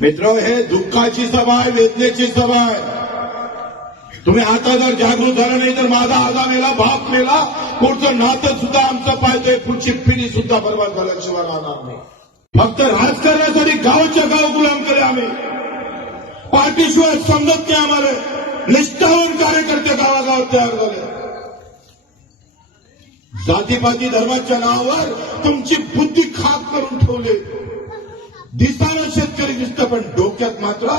मित्र, हे दुःखाची सभा आहे, वेदनेची सभा आहे. तुम्ही आता जर जागृत झाला नाही तर माझा आजा मेला, बाप मेला, पुढचं नातं सुद्धा आमचं पाहतोय, पुढची पिढी सुद्धा बर्बाद झाल्याशिवाय राहणार नाही. फक्त राजकारणासाठी गावच्या गाव गुलाम केले आम्ही. पार्टीशिवाय समजत नाही आम्हाला. निष्ठावान कार्यकर्ते गावागावात तयार झाले. जातीपाती धर्माच्या नावावर तुमची बुद्धी खाक करून ठेवले. दिसायला शेतकरी दिसतं पण डोक्यात मात्र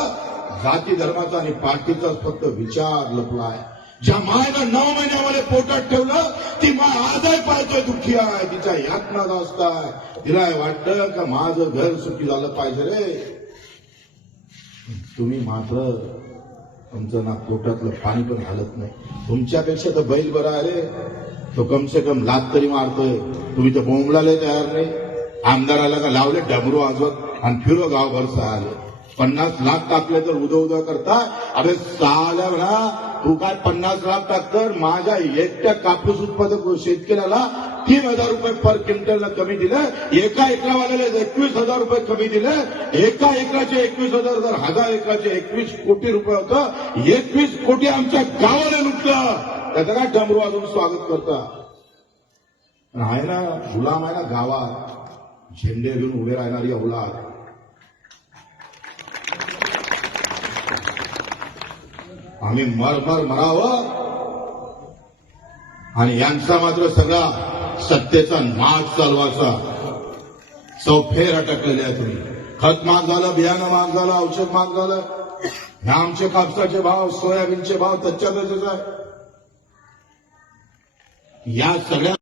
जाती धर्माचा आणि पार्टीचा फक्त विचार लपलाय. ज्या मायनं 9 महिन्यामध्ये पोटात ठेवलं ती माय आजही पाहतोय दुःखी आहे. तिच्या यातना जास्त आहे. तिला वाटतं का माझं घर सुखी झालं पाहिजे रे. तुम्ही मात्र तुमचं ना पोटातलं पाणी पण हलत नाही. तुमच्यापेक्षा तर बैल बरा आहे रे. तो कम से कम लात तरी मारतोय. तुम्ही तर बोंबलाले तयार नाही. आमदाराला का लावले डमरू वाजवत आणि फिरो गावभर सहाले. 50 लाख टाकले तर उदो उदो करता. अरे साल्या म्हणा, तू काय 50 लाख टाकतर माझ्या एकट्या कापूस उत्पादक शेतकऱ्याला 3,000 रुपये पर क्विंटलला कमी दिलं. एका एकरावाल्याला 21,000 रुपये कमी दिले. एका एकराचे 21,000 जर 1000 एकराचे 21 कोटी रुपये होतं. 21 कोटी आमच्या गावाला लुटलं. त्याचं काय डमरू वाजवून स्वागत करता. आहे ना गुलाम आहे ना गावात झेंडे घेऊन उभे राहणारी औलाद. आम्ही मरावं आणि यांचा मात्र सगळा सत्तेचा नाच चालवायचा. चौफेर अटकलेले आहे तुम्ही. खत महाग झालं, बियाणं महाग झालं, औषध महाग झालं. हे आमचे कापसाचे भाव, सोयाबीनचे भाव त्याच्यातच आहे. या सगळ्या